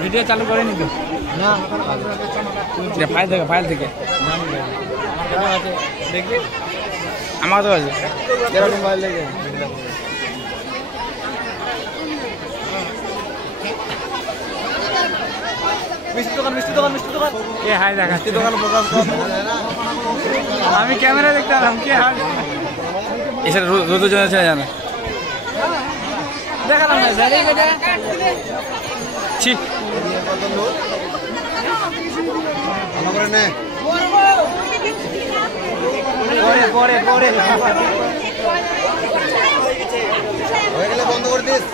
video চালু করেনি তো না ফাইল থেকে দেখি আমার তো আছে এরকম ফাইল লেগে মিষ্টি দোকান কে হাই দেখা মিষ্টি দোকান প্রকাশ আমি ক্যামেরা দেখতে পেলাম কে হাই এসে রোদ জন জানে দেখালাম না ছি পরে বন্ধ করে দিস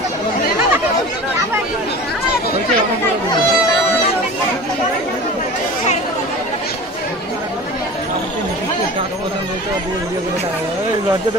লজ্জা তো